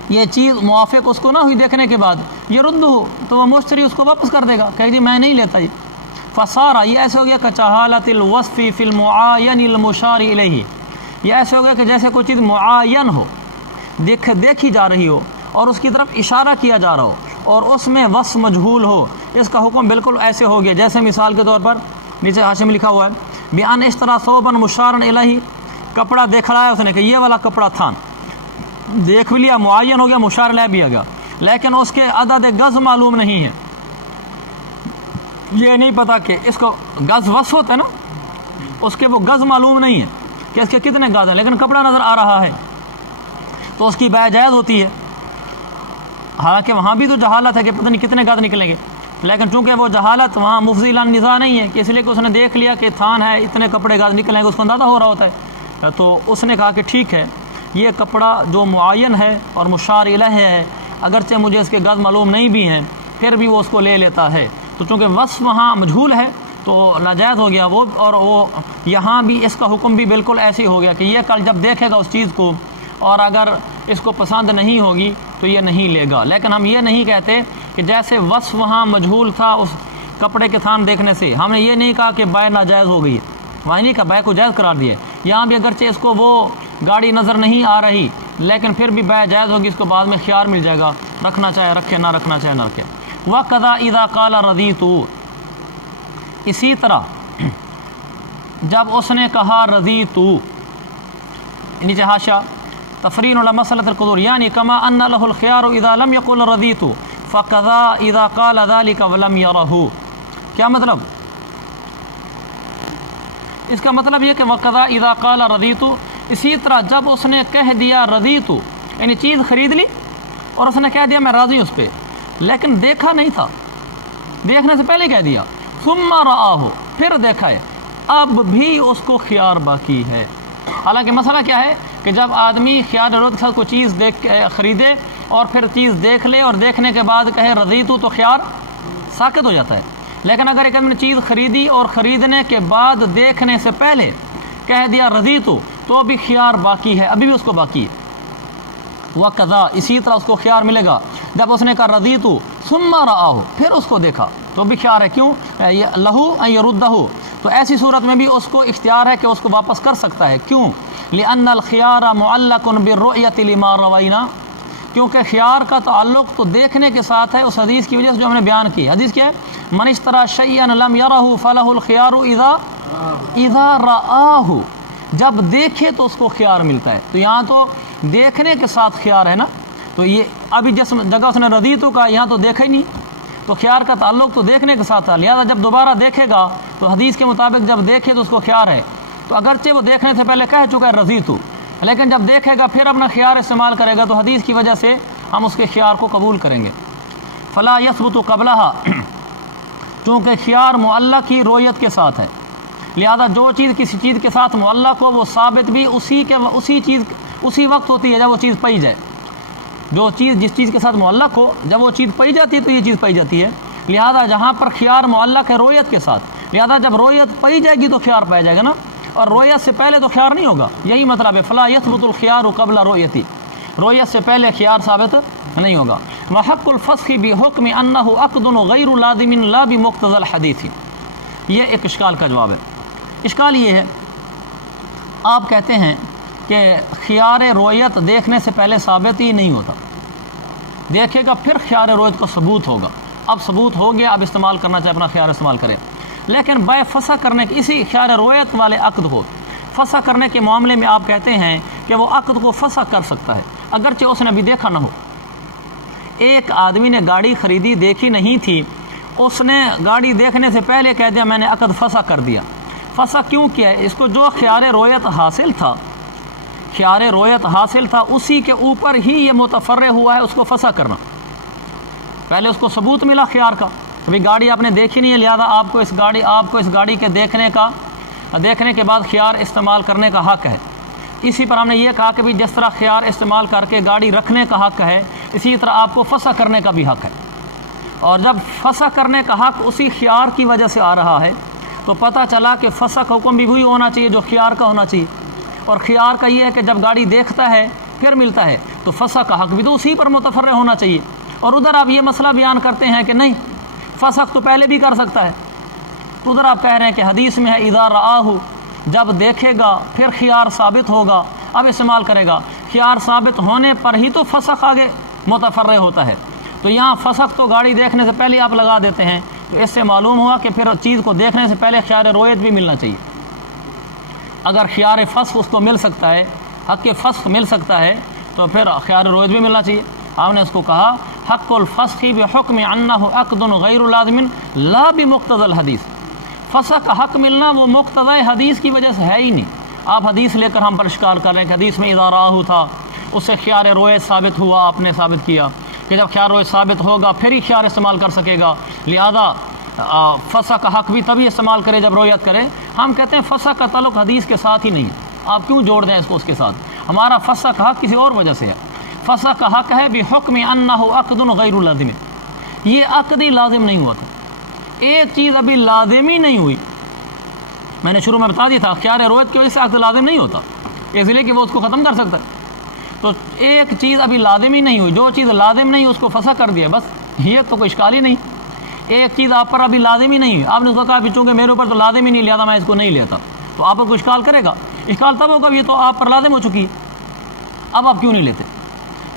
یہ چیز موافق اس کو نہ ہوئی دیکھنے کے بعد یردہ تو وہ مشتری اس کو واپس کر دے گا، کہ جی میں نہیں لیتا جی، فصارا یہ ایسے ہو گیا کچہالت الوصف فی المعین المشار الیہ، یہ ایسے ہو گیا کہ جیسے کوئی چیز معین ہو، دیکھی جا رہی ہو اور اس کی طرف اشارہ کیا جا رہا ہو اور اس میں وصف مجہول ہو، اس کا حکم بالکل ایسے ہو گیا جیسے مثال کے طور پر نیچے حاشیے میں لکھا ہوا ہے بیان اشترا ثوبا مشارا الیہ، کپڑا دیکھ رہا ہے اس نے کہ یہ والا کپڑا تھا، دیکھ بھی لیا، معین ہو گیا، مشار الیہ بھی آ گیا، لیکن اس کے عدد گز معلوم نہیں ہے، یہ نہیں پتا کہ اس کو گز وصف ہوتا ہے نا، اس کے وہ گز معلوم نہیں ہے کہ اس کے کتنے گز ہیں، لیکن کپڑا نظر آ رہا ہے تو اس کی بیع جائز ہوتی ہے، حالانکہ وہاں بھی تو جہالت ہے کہ پتہ نہیں کتنے گز نکلیں گے، لیکن چونکہ وہ جہالت وہاں مفضی الی النزاع نہیں ہے کہ اس لیے کہ اس نے دیکھ لیا کہ تھان ہے اتنے کپڑے گز نکلیں گے، اس کو اندازہ ہو رہا ہوتا ہے، تو اس نے کہا کہ ٹھیک ہے یہ کپڑا جو معین ہے اور مشار الیہ ہے، اگرچہ مجھے اس کے گز معلوم نہیں بھی ہیں پھر بھی وہ اس کو لے لیتا ہے، تو چونکہ وصف وہاں مجہول ہے تو ناجائز ہو گیا وہ، اور وہ یہاں بھی اس کا حکم بھی بالکل ایسے ہی ہو گیا کہ یہ کل جب دیکھے گا اس چیز کو اور اگر اس کو پسند نہیں ہوگی تو یہ نہیں لے گا، لیکن ہم یہ نہیں کہتے کہ جیسے وصف وہاں مجہول تھا اس کپڑے کے تھان دیکھنے سے، ہم نے یہ نہیں کہا کہ بیع ناجائز ہو گئی ہے، وہاں نہیں کہا، بیع کو جائز قرار دیا، یہاں بھی اگرچہ اس کو وہ گاڑی نظر نہیں آ رہی لیکن پھر بھی بیع جائز ہوگی، اس کو بعد میں خیار مل جائے گا، رکھنا چاہے رکھے، نہ رکھنا چاہے نہ رکھے۔ وَقَضَا إِذَا قَالَ رَضِيتُ، اسی طرح جب اس نے کہا رضیتُ، نیچے حاشیہ تفرین علی مسئلۃ القدور، یعنی کما ان له الخيار اذا لم يقل رضیت فقضا اذا قال ذلك ولم يره، کیا مطلب؟ اس کا مطلب یہ کہ وقضا اذا قال رضیت، اسی طرح جب اس نے کہہ دیا رضیت، یعنی چیز خرید لی اور اس نے کہہ دیا میں راضی اس پہ، لیکن دیکھا نہیں تھا، دیکھنے سے پہلے کہہ دیا، ثم رآہ، پھر دیکھا ہے، اب بھی اس کو خیار باقی ہے، حالانکہ مسئلہ کیا ہے کہ جب آدمی خیار ضرورت کے ساتھ کوئی چیز خریدے اور پھر چیز دیکھ لے اور دیکھنے کے بعد کہے رضیتو تو خیار ساقط ہو جاتا ہے، لیکن اگر ایک آدمی نے چیز خریدی اور خریدنے کے بعد دیکھنے سے پہلے کہہ دیا رضیتو تو ابھی خیار باقی ہے، ابھی بھی اس کو باقی ہے۔ وقضا، اسی طرح اس کو خیار ملے گا جب اس نے کہا رضیتو ثم رآہ، پھر اس کو دیکھا تو بھی خیار ہے، کیوں لہو ان یردہ، تو ایسی صورت میں بھی اس کو اختیار ہے کہ اس کو واپس کر سکتا ہے، کیوں لأن الخيار معلق بالرؤية لما روینا، کیونکہ خیار کا تعلق تو دیکھنے کے ساتھ ہے اس حدیث کی وجہ سے جو ہم نے بیان کی۔ حدیث کیا ہے؟ من اشترى شيئا لم يره فله الخيار اذا رآہ، جب دیکھے تو اس کو خیار ملتا ہے۔ تو یہاں تو دیکھنے کے ساتھ خیار ہے نا، تو یہ ابھی جس جگہ اس نے رضیتو کا، یہاں تو دیکھا ہی نہیں، تو خیار کا تعلق تو دیکھنے کے ساتھ تھا، لہذا جب دوبارہ دیکھے گا تو حدیث کے مطابق جب دیکھے تو اس کو خیار ہے۔ تو اگرچہ وہ دیکھنے سے پہلے کہہ چکا ہے رضیتو، لیکن جب دیکھے گا پھر اپنا خیار استعمال کرے گا تو حدیث کی وجہ سے ہم اس کے خیار کو قبول کریں گے۔ فلا یثبت قبلہا، چونکہ خیار معلق کی رویت کے ساتھ ہے، لہذا جو چیز کسی چیز کے ساتھ معلق ہو وہ ثابت بھی اسی وقت ہوتی ہے جب وہ چیز پائی جائے۔ جو چیز جس چیز کے ساتھ معلق ہو جب وہ چیز پائی جاتی ہے تو یہ چیز پائی جاتی ہے، لہذا جہاں پر خیار معلق ہے رویت کے ساتھ، لہذا جب رویت پائی جائے گی تو خیار پایا جائے گا نا، اور رویت سے پہلے تو خیار نہیں ہوگا، یہی مطلب ہے فلا یثبت الخیار قبل رویتی، رویت سے پہلے خیار ثابت نہیں ہوگا۔ وحق الفسخ بحکم انہ عقد غیر لازم لا بمقتضى الحدیث، یہ ایک اشکال کا جواب ہے۔ اشکال یہ ہے، آپ کہتے ہیں کہ خیار رویت دیکھنے سے پہلے ثابت ہی نہیں ہوتا، دیکھے گا پھر خیار رویت کو ثبوت ہوگا، اب ثبوت ہو گیا، اب استعمال کرنا چاہے اپنا خیار استعمال کرے، لیکن بے فسخ کرنے کے اسی خیار رویت والے عقد کو فسخ کرنے کے معاملے میں آپ کہتے ہیں کہ وہ عقد کو فسخ کر سکتا ہے اگرچہ اس نے ابھی دیکھا نہ ہو۔ ایک آدمی نے گاڑی خریدی، دیکھی نہیں تھی، اس نے گاڑی دیکھنے سے پہلے کہہ دیا میں نے عقد فسخ کر دیا۔ فسخ کیوں کیا ہے؟ اس کو جو خیار رویت حاصل تھا، خیار رویت حاصل تھا اسی کے اوپر ہی یہ متفرع ہوا ہے اس کو فسخ کرنا۔ پہلے اس کو ثبوت ملا خیار کا، ابھی گاڑی آپ نے دیکھی نہیں ہے، لہذا آپ کو اس گاڑی کے دیکھنے کے بعد خیار استعمال کرنے کا حق ہے۔ اسی پر ہم نے یہ کہا کہ بھی جس طرح خیار استعمال کر کے گاڑی رکھنے کا حق ہے، اسی طرح آپ کو فسخ کرنے کا بھی حق ہے، اور جب فسخ کرنے کا حق اسی خیار کی وجہ سے آ رہا ہے تو پتہ چلا کہ فسخ حکم بھی وہی ہونا چاہیے جو خیار کا ہونا چاہیے، اور خیار کا یہ ہے کہ جب گاڑی دیکھتا ہے پھر ملتا ہے تو فسخ کا حق بھی تو اسی پر متفرع ہونا چاہیے، اور ادھر آپ یہ مسئلہ بیان کرتے ہیں کہ نہیں فسخ تو پہلے بھی کر سکتا ہے، تو ادھر آپ کہہ رہے ہیں کہ حدیث میں ہے اذا رآہ، جب دیکھے گا پھر خیار ثابت ہوگا اب استعمال کرے گا، خیار ثابت ہونے پر ہی تو فسخ آگے متفرع ہوتا ہے، تو یہاں فسخ تو گاڑی دیکھنے سے پہلے آپ لگا دیتے ہیں، تو اس سے معلوم ہوا کہ پھر چیز کو دیکھنے سے پہلے خیار رویت بھی ملنا چاہیے۔ اگر خیار فسخ اس کو مل سکتا ہے، حق فسخ مل سکتا ہے، تو پھر خیار رویت بھی ملنا چاہیے۔ آپ نے اس کو کہا حق الفسخ بحکم انہ عقد غیر لازم لا بمقتضى الحدیث، فسخ کا حق ملنا وہ مقتضی حدیث کی وجہ سے ہے ہی نہیں۔ آپ حدیث لے کر ہم پر اشکال کر رہے ہیں کہ حدیث میں اذا رآہ تھا، اس سے خیار رویت ثابت ہوا، آپ نے ثابت کیا کہ جب خیار رویت ثابت ہوگا پھر ہی خیار استعمال کر سکے گا، لہذا فسخ کا حق بھی تبھی استعمال کرے جب رویت کرے۔ ہم کہتے ہیں فسخ کا تعلق حدیث کے ساتھ ہی نہیں ہے، آپ کیوں جوڑ دیں اس کو اس کے ساتھ؟ ہمارا فسخ کا حق کسی اور وجہ سے ہے، فسخ کا حق ہے بحکم انہ عقد غیر لازم، یہ عقد ہی لازم نہیں ہوا تھا، ایک چیز ابھی لازم ہی نہیں ہوئی، میں نے شروع میں بتا دیا تھا خیار رویت کی وجہ سے عقد لازم نہیں ہوتا، اس لیے کہ وہ اس کو ختم کر سکتا ہے، تو ایک چیز ابھی لازم ہی نہیں ہوئی، جو چیز لازم نہیں اس کو فسخ کر دیا، بس یہ تو کوئی اشکال ہی نہیں۔ ایک چیز آپ پر ابھی لازم ہی نہیں ہوئی، آپ نے اس کو کہا چونکہ میرے اوپر تو لازم ہی نہیں لیا تھا میں اس کو نہیں لیتا، تو آپ کو اشکال کرے گا، اشکال تب ہوگا یہ تو آپ پر لازم ہو چکی ہے، اب آپ کیوں نہیں لیتے؟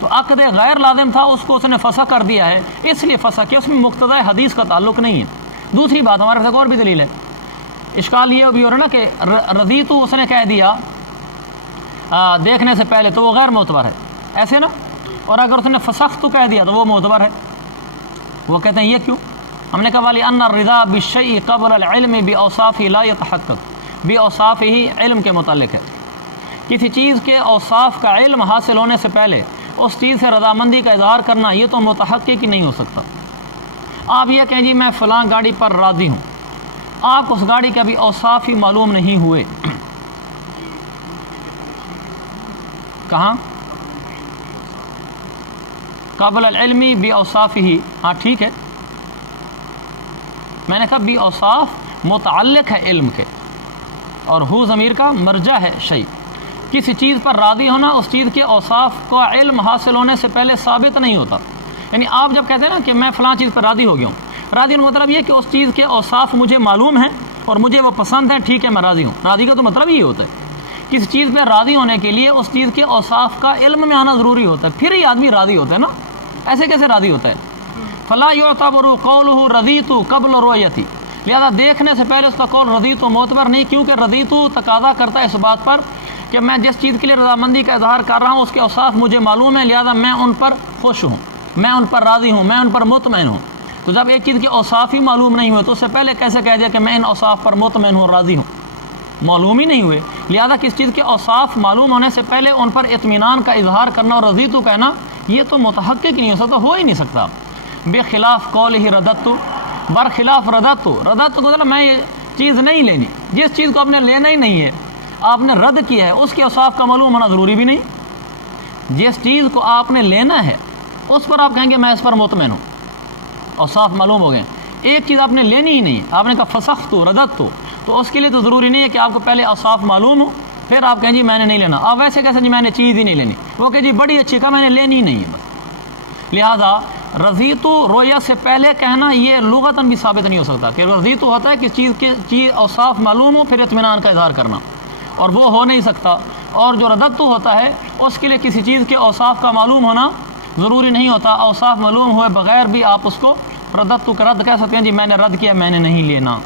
تو عقد غیر لازم تھا اس کو اس نے فسخ کر دیا ہے، اس لیے فسخ کیا، اس میں مقتضی حدیث کا تعلق نہیں ہے۔ دوسری بات ہمارے پاس اور بھی دلیل ہے، اشکال یہ بھی ہو رہا نا کہ رضیتو اس نے کہہ دیا دیکھنے سے پہلے تو وہ غیر معتبر ہے، ایسے نا، اور اگر اس نے فسخ تو کہہ دیا تو وہ معتبر ہے۔ وہ کہتے ہیں یہ کیوں؟ ہم نے کہا والی ان الرضا بالشیء قبل العلم باوصافه لا يتحقق، باوصافه ہی علم کے متعلق ہے، کسی چیز کے اوصاف کا علم حاصل ہونے سے پہلے اس چیز سے رضامندی کا اظہار کرنا یہ تو متحقق ہی نہیں ہو سکتا۔ آپ یہ کہیں جی میں فلاں گاڑی پر راضی ہوں، آپ کو اس گاڑی کے ابھی اوصاف ہی معلوم نہیں ہوئے، کہاں؟ قبل العلم باوصافه، ہاں ٹھیک ہے، میں نے کہا بی اوصاف متعلق ہے علم کے، اور ہو ضمیر کا مرجع ہے شیء، کسی چیز پر راضی ہونا اس چیز کے اوصاف کا علم حاصل ہونے سے پہلے ثابت نہیں ہوتا، یعنی آپ جب کہتے ہیں نا کہ میں فلاں چیز پر راضی ہو گیا ہوں، راضی ہونے کا مطلب یہ کہ اس چیز کے اوصاف مجھے معلوم ہیں اور مجھے وہ پسند ہیں، ٹھیک ہے میں راضی ہوں۔ راضی کا تو مطلب یہ ہوتا ہے کسی چیز پہ راضی ہونے کے لیے اس چیز کے اوصاف کا علم میں آنا ضروری ہوتا ہے، پھر ہی آدمی راضی ہوتا ہے نا، ایسے کیسے راضی ہوتا ہے؟ فلا یعتبر قولہ رضیت قبل رؤیتی، لہذا دیکھنے سے پہلے اس کا قول رضیت معتبر نہیں، کیونکہ رضیت تقاضا کرتا ہے اس بات پر کہ میں جس چیز کے لیے رضامندی کا اظہار کر رہا ہوں اس کے اوصاف مجھے معلوم ہے، لہذا میں ان پر خوش ہوں، میں ان پر راضی ہوں، میں ان پر مطمئن ہوں۔ تو جب ایک چیز کے اوصاف ہی معلوم نہیں ہوئے تو اس سے پہلے کیسے کہہ دیا کہ میں ان اوصاف پر مطمئن ہوں، راضی ہوں؟ معلوم ہی نہیں ہوئے، لہذا کس چیز کے اوصاف معلوم ہونے سے پہلے ان پر اطمینان کا اظہار کرنا اور رضیت کہنا یہ تو متحقق نہیں ہو سکتا، ہو ہی نہیں سکتا۔ بخلاف قولہ رددت، برخلاف رددت، رددت کو مطلب میں یہ چیز نہیں لینی، جس چیز کو آپ نے لینا ہی نہیں ہے آپ نے رد کیا ہے اس کے اوصاف کا معلوم ہونا ضروری بھی نہیں۔ جس چیز کو آپ نے لینا ہے اس پر آپ کہیں گے میں اس پر مطمئن ہوں، اوصاف معلوم ہو گئے۔ ایک چیز آپ نے لینی ہی نہیں، آپ نے کہا فسخت رددت، تو اس کے لیے تو ضروری نہیں ہے کہ آپ کو پہلے اوصاف معلوم ہو پھر آپ کہیں جی میں نے نہیں لینا۔ آپ ویسے کیسے جی میں نے چیز ہی نہیں لینی، وہ کہ جی بڑی اچھی، کہا میں نے لینی ہی نہیں ہے بس۔ لہذا رضیت رویا سے پہلے کہنا یہ لغتاً بھی ثابت نہیں ہو سکتا کہ رضیت ہوتا ہے کہ چیز اوصاف معلوم ہو پھر اطمینان کا اظہار کرنا، اور وہ ہو نہیں سکتا۔ اور جو رددت ہوتا ہے اس کے لیے کسی چیز کے اوصاف کا معلوم ہونا ضروری نہیں ہوتا، اوصاف معلوم ہوئے بغیر بھی آپ اس کو رددت کا رد کہہ سکتے ہیں جی میں نے رد کیا، میں نے نہیں لینا۔